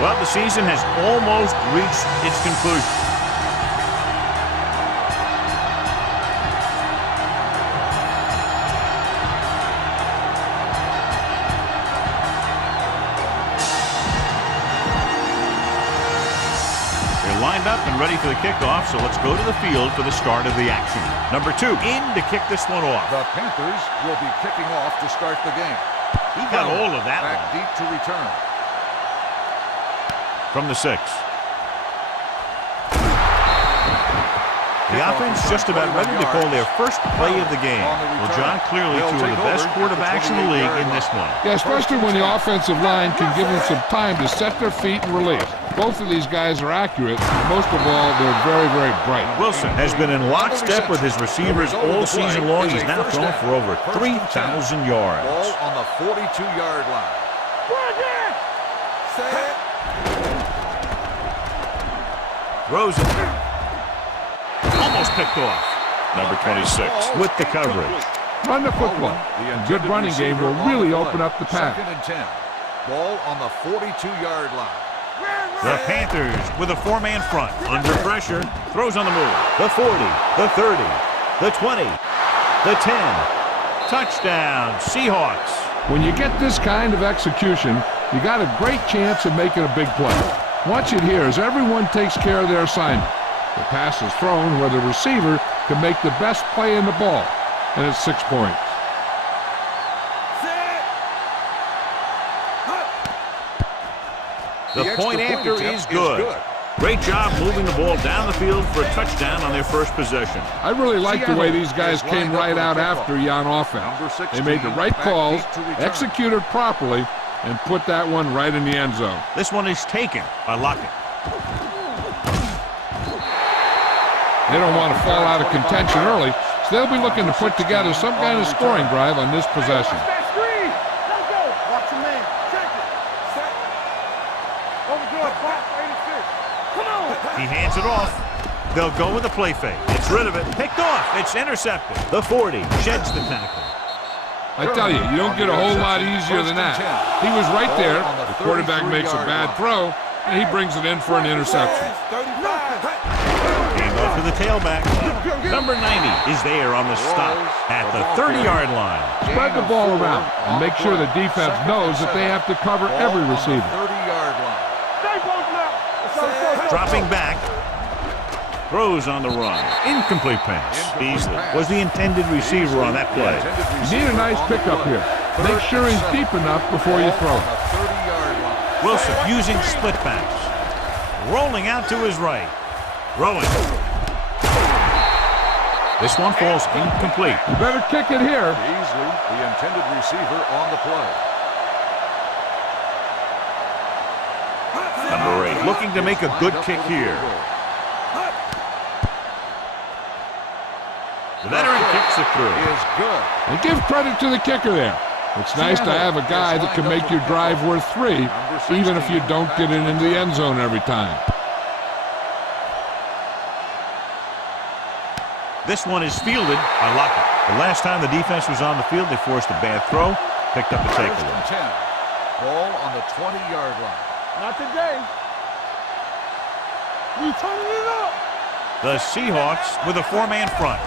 Well, the season has almost reached its conclusion. They're lined up and ready for the kickoff, so let's go to the field for the start of the action. Number 2 in to kick this one off. The Panthers will be kicking off to start the game. He got all of that back one. Deep to return. From the 6. The offense just about ready to call their first play of the game. Well, John, clearly two of the best quarterbacks in the league in this one. Yeah, especially when the offensive line can give them some time to set their feet and release. Both of these guys are accurate. Most of all, they're very, very bright. Wilson has been in lockstep with his receivers all season long. He's now thrown for over 3,000 yards. Ball on the 42-yard line. Throws it. Almost picked off. Number 26 with the coverage. Run the football. A good running game will really open up the pass. 2nd and 10. Ball on the 42-yard line. The Panthers with a 4-man front. Under pressure. Throws on the move. The 40. The 30. The 20. The 10. Touchdown, Seahawks. When you get this kind of execution, you got a great chance of making a big play. Watch it here as everyone takes care of their assignment. The pass is thrown where the receiver can make the best play in the ball, and it's 6 points. The point after is good. Great job moving the ball down the field for a touchdown on their first possession. I really like the way these guys came right out after you on offense. They made the right calls, executed properly, and put that one right in the end zone. This one is taken by Lockett. They don't want to fall out of contention early, so they'll be looking to put together some kind of scoring drive on this possession. He hands it off. They'll go with the play fake. It's rid of it. Picked off. It's intercepted. The 40 sheds the tackle. I tell you, you don't get a whole lot easier than that. He was right there. The quarterback makes a bad throw, and he brings it in for an interception. Hand off to the tailback. Number 90 is there on the stop at the 30-yard line. Spread the ball around and make sure the defense knows that they have to cover every receiver. 30-yard line. Dropping back. Throws on the run. Incomplete pass. Beasley was the intended receiver on that play. You need a nice pickup here. Make sure he's deep enough before you throw it. Wilson using split backs. Rolling out to his right. Throwing. This one falls incomplete. You better kick it here. Beasley, the intended receiver on the play. Number 8 looking to make a good kick here. The veteran kicks it through. Is good. And give credit to the kicker there. It's nice to have a guy that can make your drive worth 3, even if you don't get it into the end zone every time. This one is fielded by Lockett. The last time the defense was on the field, they forced a bad throw, picked up a takeaway. 10. Ball on the 20-yard line. Not today. We turning it up. The Seahawks with a 4-man front.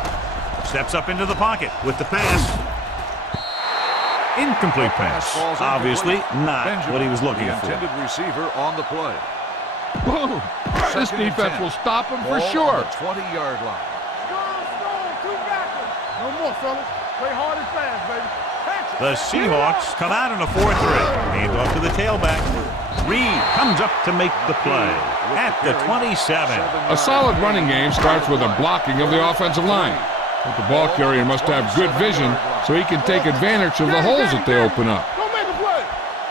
Steps up into the pocket with the pass. Incomplete pass. Obviously not what he was looking for. The intended receiver on the play. Boom! This defense will stop him for Ball sure. on the 20-yard line. No more, fellas. Play hard and fast, baby. The Seahawks come out in a 4-3. Hand off to the tailback. Reed comes up to make the play at the 27. A solid running game starts with a blocking of the offensive line. But the ball carrier must have good vision so he can take advantage of the holes that they open up.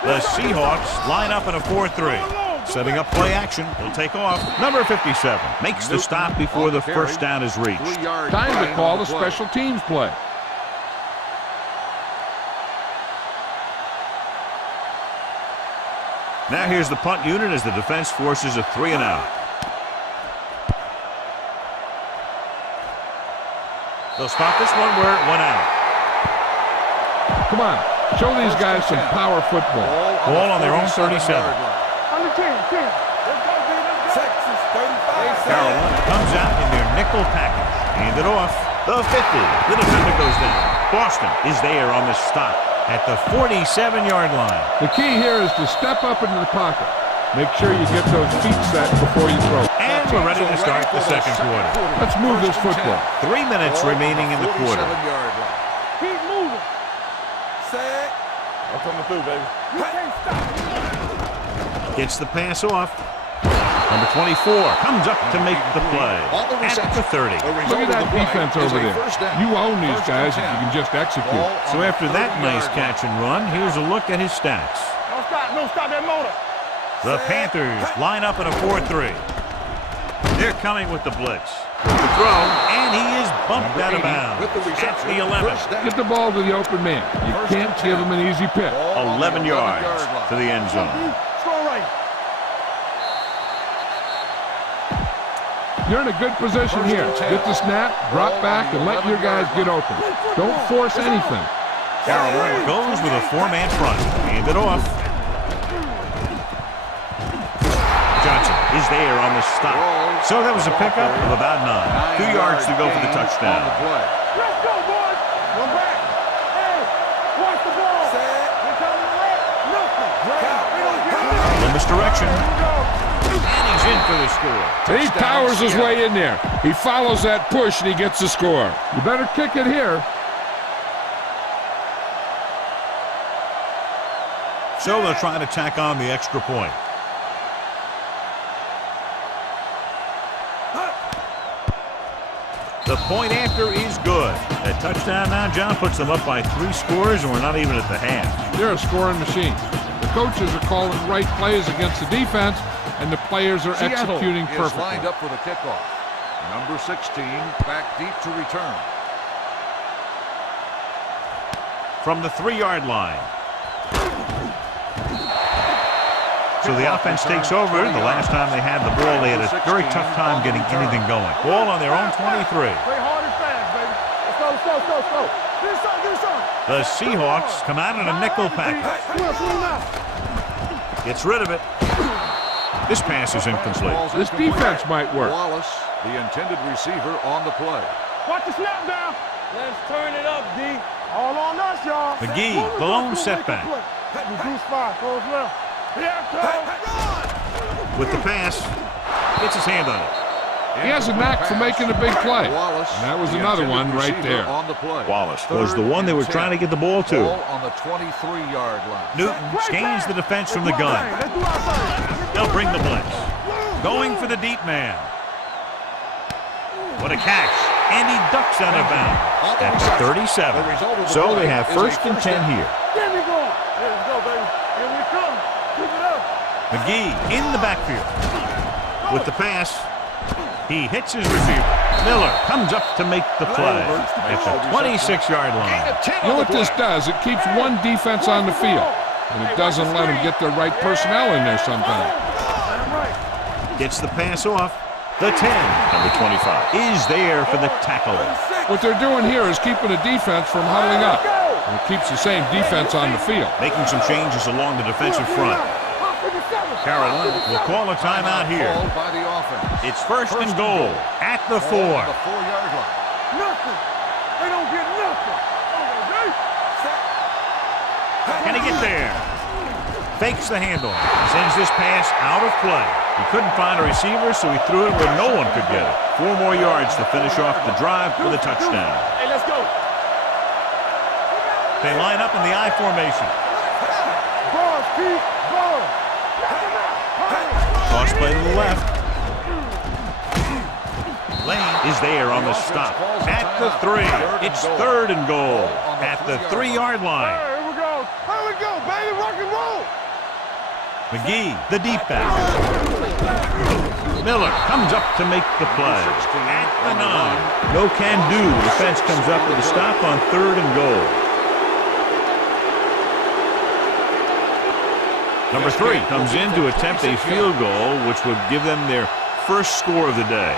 The Seahawks line up in a 4-3. Setting up play action. He'll take off. Number 57 makes the stop before the first down is reached. Time to call the special teams play. Now here's the punt unit as the defense forces a 3-and-out. They'll spot this one where it went out. Come on, show these guys some power football. Ball on their own 37. 10. Let's go, D. Let's go. Texas 35. Carolina comes out in their nickel package. Hand it off. The 50. The defender goes down. Boston is there on the stop at the 47-yard line. The key here is to step up into the pocket. Make sure you get those feet set before you throw. And we're ready to start the second quarter. Let's move this football. 3 minutes remaining in the quarter. 47-yard line. Keep moving. Set. I'm coming through, baby. You can't stop. Gets the pass off. Number 24 comes up to make the play at the 30. Look at that defense over there. You own these guys if you can just execute. So after that nice catch and run, here's a look at his stats. Don't stop that motor. The Panthers line up in a 4-3. They're coming with the blitz. The throw, and he is bumped out of bounds at the 11. Get the ball to the open man. You can't give him an easy pick. 11 yards to the end zone. Strong right. You're in a good position here. Get the snap, drop back, and let your guys get open. Don't force anything. Carolina goes with a 4-man front. Hand it off. Johnson is there on the stop. So that was a pickup of about 9. 2 yards to go for the touchdown. Let's go, boys. One back. Hey, watch the ball. We're coming left. Nothing. We don't get nothing. In this direction. And he's in for the score. And he powers his way in there. He follows that push, and he gets the score. You better kick it here. So they'll try to tack on the extra point. The point after is good. That touchdown now, John, puts them up by 3 scores, and we're not even at the half. They're a scoring machine. The coaches are calling right plays against the defense, and the players are executing Seattle is perfectly. lined up for the kickoff. Number 16 back deep to return. From the 3-yard line. So the offense takes over. The last time they had the ball, they had a very tough time getting anything going. Ball on their own 23. Play hard and fast, baby. Let's go. Do something. The Seahawks come out in a nickel package. Swing now. Gets rid of it. This pass is incomplete. This defense might work. Wallace, the intended receiver, on the play. Watch the snap down. Let's turn it up, D. All on us, y'all. McGee, the lone setback. Reduce 5. Close left. With the pass, gets his hand on it. He has a knack for making a big play. Wallace, And that was the another intended one right receiver, there. on the play. Wallace was the one they were trying to get the ball to. Ball on the 23-yard line. Newton scans the defense from the gun. They'll bring the blitz. Going for the deep man. What a catch. And he ducks out of bounds at the 37. So they have 1st and 10 here. There we go. Let's go, baby. Here we come. Keep it up. McGee in the backfield. With the pass, he hits his receiver. Miller comes up to make the play at the 26-yard line. You know what this does? It keeps one defense on the field, and it doesn't let them get the right personnel in there sometimes. Gets the pass off. The 10, number 25, is there for the tackle. What they're doing here is keeping the defense from huddling up. And it keeps the same defense on the field. Making some changes along the defensive front. Carolina will call a timeout here. Called by the offense. It's 1st and goal at the 4. Ball on the 4-yard line. Nothing. They don't get nothing. Can he get there? Fakes the handoff. Sends this pass out of play. He couldn't find a receiver, so he threw it where no one could get it. 4 more yards to finish off the drive with a touchdown. Hey, let's go. They line up in the I formation. Bars, Pete. Bars. Toss play to the left. Lane is there on the stop. At the 3. It's 3rd and goal at the 3-yard line. Here we go. Here we go, baby. Rock and roll. McGee, the deep back. Miller comes up to make the play. At the 9. No can do. The defense comes up with a stop on 3rd and goal. Number 3 comes in to attempt a field goal, which would give them their first score of the day.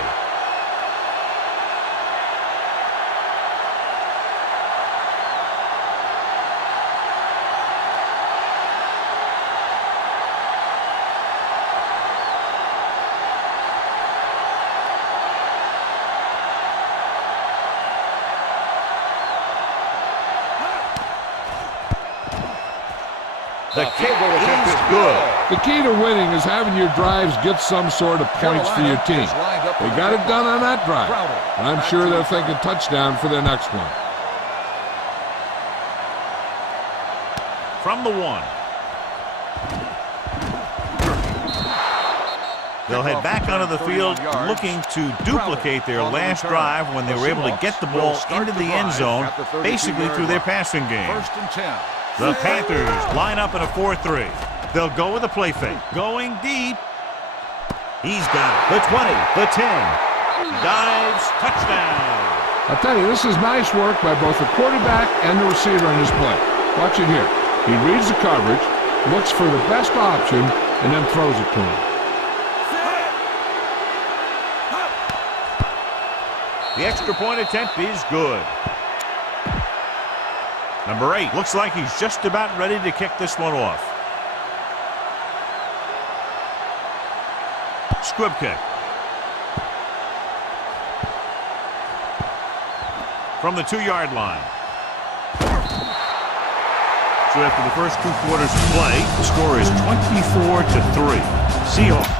The kick is good. The key to winning is having your drives get some sort of points for your team. They got it done on that drive, and I'm sure they're thinking touchdown for their next one. From the 1. They'll head back onto the field looking to duplicate their last drive when they were able to get the ball into the end zone, basically through their passing game. The Panthers line up in a 4-3. They'll go with a play fake. Going deep. He's got it. The 20, the 10. Dives, touchdown. I'll tell you, this is nice work by both the quarterback and the receiver on this play. Watch it here. He reads the coverage, looks for the best option, and then throws it to him. The extra point attempt is good. Number 8 looks like he's just about ready to kick this one off. Squib kick. From the 2-yard line. So after the first 2 quarters of play, the score is 24-3. Seahawks.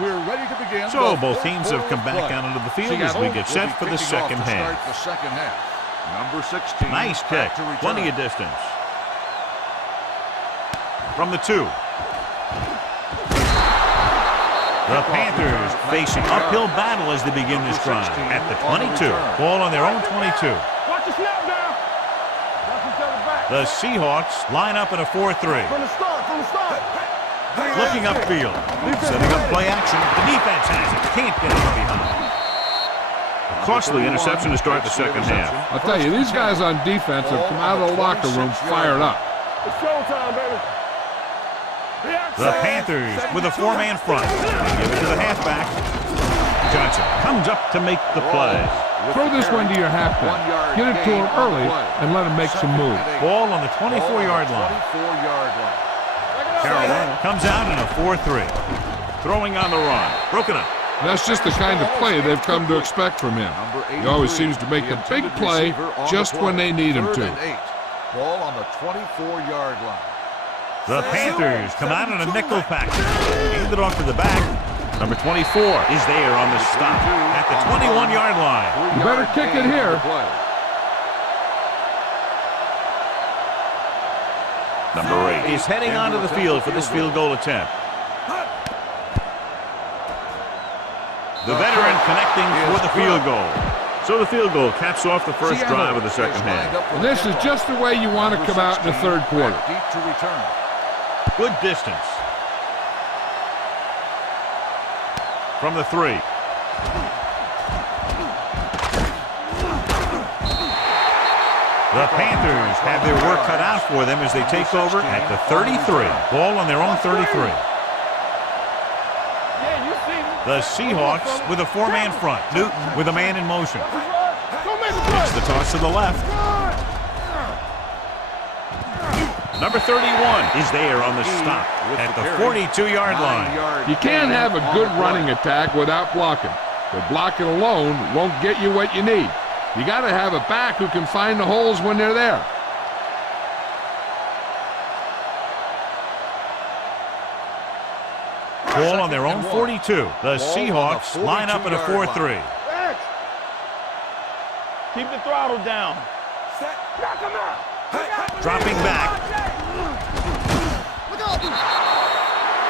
We're ready to begin. So both teams have come back out into the field as we get set for the second half. Number 16. Nice kick. Plenty of distance. From the 2. The Panthers face an uphill battle as they begin this drive at the 22. Ball on their own 22. Watch the snap now. Watch each other back. The Seahawks line up in a 4-3. From the start. Looking upfield. Setting up play action. The defense has it. Can't get it behind. A costly interception to start the second half. I'll tell you, these guys on defense have come out of the locker room fired up. It's showtime, baby. The Panthers with a 4-man front. They give it to the halfback. Johnson comes up to make the play. Throw this one to your halfback. Get it to him early and let him make some moves. Ball on the 24-yard line. Carolina comes out in a 4-3. Throwing on the run. Broken up. That's just the kind of play they've come to expect from him. He always seems to make the big play just when they need him to. Ball on the 24-yard line. The Panthers come out in a nickel package. Hand it off to the back. Number 24 is there on the stop at the 21-yard line. You better kick it here. Number 8 is heading onto the field for this field goal attempt. The veteran connecting for the field goal. So the field goal caps off the first drive of the second half. And this is just the way you want to come out in the third quarter. Deep to return. Good distance. From the 3. The Panthers have their work cut out for them as they take over at the 33. Ball on their own 33. The Seahawks with a 4-man front. Newton with a man in motion. It's the toss to the left. Number 31 is there on the stop at the 42-yard line. You can't have a good running attack without blocking. But blocking alone won't get you what you need. You got to have a back who can find the holes when they're there. Ball on their own 42. The Seahawks line up in a 4-3. Keep the throttle down. Dropping back.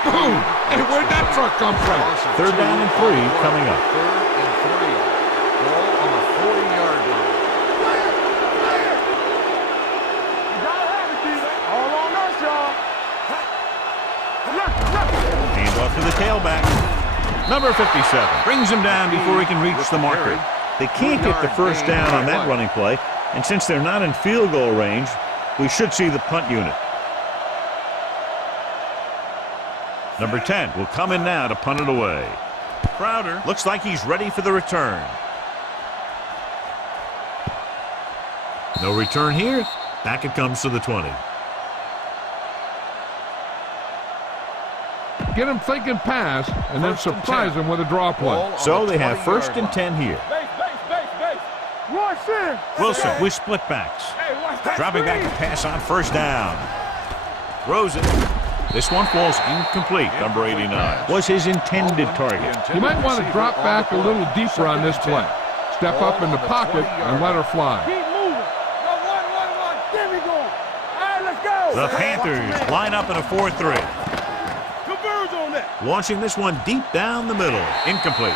Boom! And where'd that truck come from? 3rd down and 3 coming up. 3rd and 3. Ball on the 40-yard line. All on us, y'all. Hand off to the tailback. Number 57 brings him down before he can reach the marker. They can't get the first down on that running play, and since they're not in field goal range, we should see the punt unit. Number 10 will come in now to punt it away. Crowder looks like he's ready for the return. No return here. Back it comes to the 20. Get him thinking pass and then surprise him with a draw play. So they have 1st and 10 here. Watch this. Wilson with split backs. Hey, watch that Dropping back to screen. pass on first down. Throws it. This one falls incomplete. Number 89 was his intended target. You might want to drop back a little deeper on this play. Step up in the pocket and let her fly. Keep moving. Go, one. There we go. All right, let's go. The Panthers line up in a 4-3. Converge on that. Launching this one deep down the middle. Incomplete.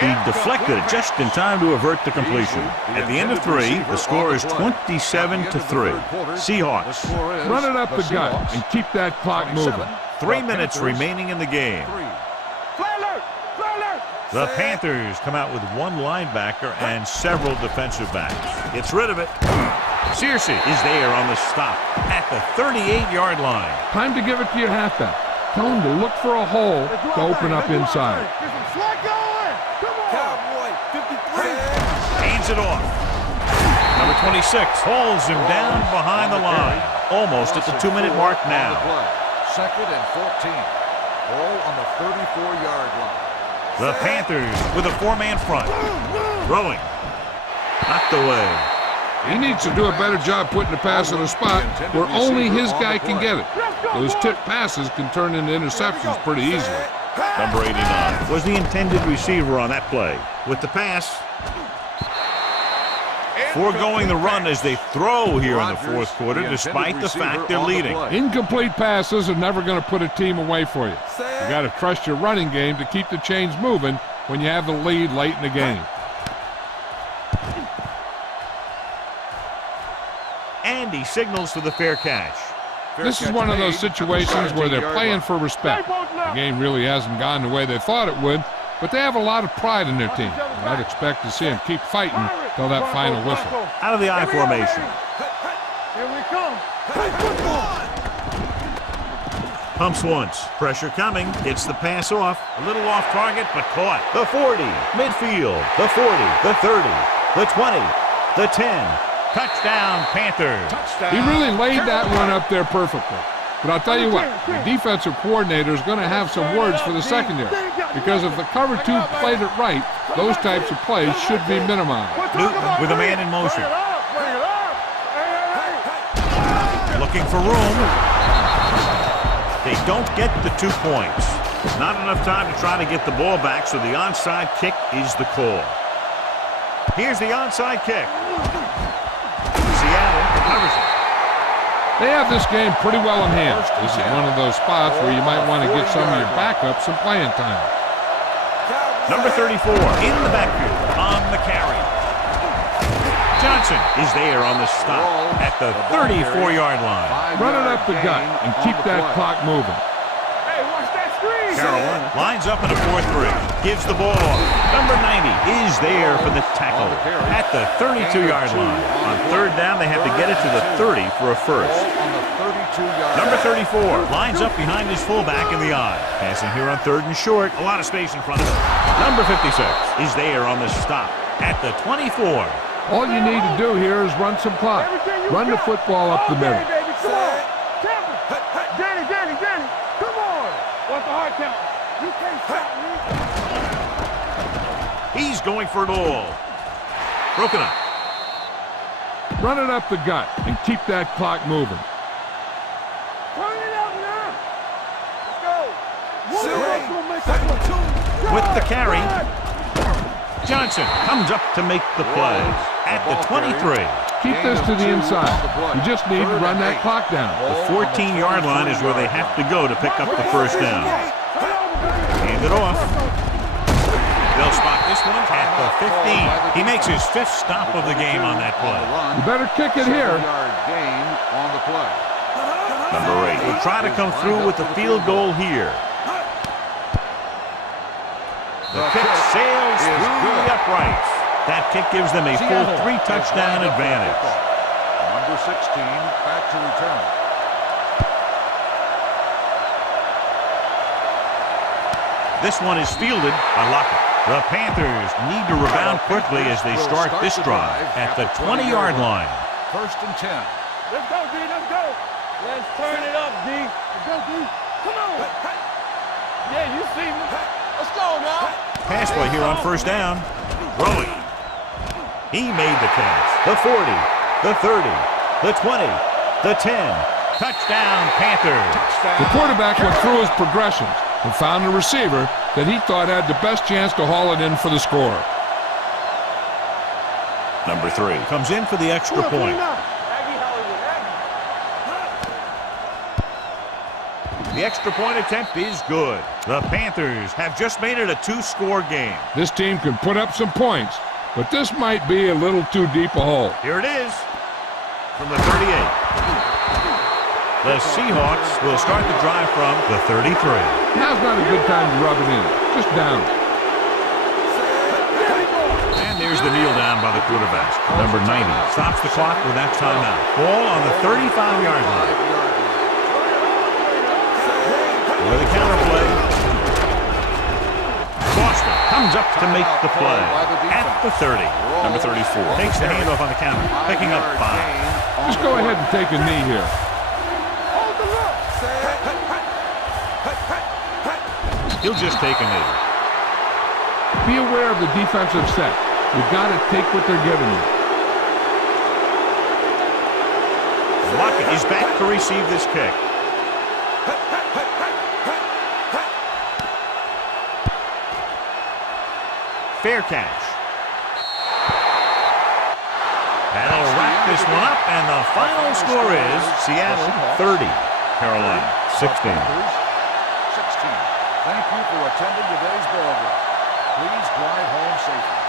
He deflected it just in time to avert the completion. At the end of 3, the score is 27-3. Seahawks. Run it up the gut and keep that clock moving. 3 minutes remaining in the game. Fly alert. The Panthers come out with one linebacker and several defensive backs. Gets rid of it. Searcy is there on the stop at the 38-yard line. Time to give it to your halfback. Tell him to look for a hole to open up inside. Cowboy, 53. Hands it off. Number 26 hauls him down behind the line. Almost at the 2-minute mark now. Second and 14. Ball on the 34-yard line. The Panthers with a 4-man front. Throwing. Knocked away. He needs to do a better job putting the pass in a spot where only his guy can get it. Those tip passes can turn into interceptions pretty easily. Number 89 was the intended receiver on that play. With the pass, foregoing the run as they throw here in the fourth quarter, despite the fact they're leading. Incomplete passes are never going to put a team away for you. You got to trust your running game to keep the chains moving when you have the lead late in the game. And he signals for the fair catch. This is one of those situations where they're playing for respect. The game really hasn't gone the way they thought it would, but they have a lot of pride in their team. I'd expect to see them keep fighting till that final whistle. Out of the I formation. Here we come. Play football. Pumps once. Pressure coming. Gets the pass off. A little off target, but caught. The 40. Midfield. The 40. The 30. The 20. The 10. Touchdown, Panthers. He really laid that one up there perfectly. But I'll tell you what, the defensive coordinator is going to have some words for the secondary. Because if the cover 2 played it right, those types of plays should be minimized. Newton with a man in motion. Looking for room. They don't get the 2 points. Not enough time to try to get the ball back, so the onside kick is the call. Here's the onside kick. Seattle covers it. They have this game pretty well in hand. This is one of those spots where you might want to get some of your backups some playing time. Number 34 in the backfield on the carry. Johnson is there on the stop at the 34-yard line. Run it up the gut and keep that clock moving. Hey, watch that screen. Carolina lines up in a 4-3. Gives the ball off. Number 90 is there for the tackle at the 32-yard line. On third down, they have to get it to the 30 for a first. Number 34 lines up behind his fullback in the I. Passing here on third and short. A lot of space in front of him. Number 56 is there on the stop at the 24. All you need to do here is run some clock. Run the football up the middle. Baby, come on. Danny, come on. What's the hard count? You can't stop me. He's going for it all. Broken up. Run it up the gut and keep that clock moving. Turn it up now. Let's go. With the carry, Johnson comes up to make the play at the 23. Keep this to the inside. You just need to run that clock down. The 14-yard line is where they have to go to pick up the first down. Hand it off. They'll spot this one at the 15. He makes his 5th stop of the game on that play. You better kick it here. Number 8 will try to come through with the field goal here. The kick sails through the uprights. That kick gives them a full 3-touchdown advantage. Number 16 back to return. This one is fielded by Lockett. The Panthers need to rebound quickly as they start this drive at the 20-yard line. First and 10. Let's go, D. Let's go. Let's turn it up, D. Let's go, D. Come on. Yeah, you see me. Let's go now. Pass play here on first down. Throwing. He made the catch. The 40, the 30, the 20, the 10. Touchdown, Panthers. The quarterback went through his progressions and found a receiver that he thought had the best chance to haul it in for the score. Number 3 comes in for the extra point. The extra point attempt is good. The Panthers have just made it a 2-score game. This team can put up some points, but this might be a little too deep a hole. Here it is from the 38. The Seahawks will start the drive from the 33. Now's not a good time to rub it in. Just down. And there's the kneel down by the quarterback. Number 90 stops the clock with that timeout. Ball on the 35-yard line. With a counter play. Foster comes up to make the play at the 30. Number 34 takes the handoff on the counter, picking up 5. Just go ahead and take a knee here. He'll just take a knee. Be aware of the defensive set. You've got to take what they're giving you. Lockett is back to receive this kick. Fair catch. That'll wrap this one up, and the final score is Seattle 30, Carolina 16. 16. Thank you for attending today's ball game. Please drive home safely.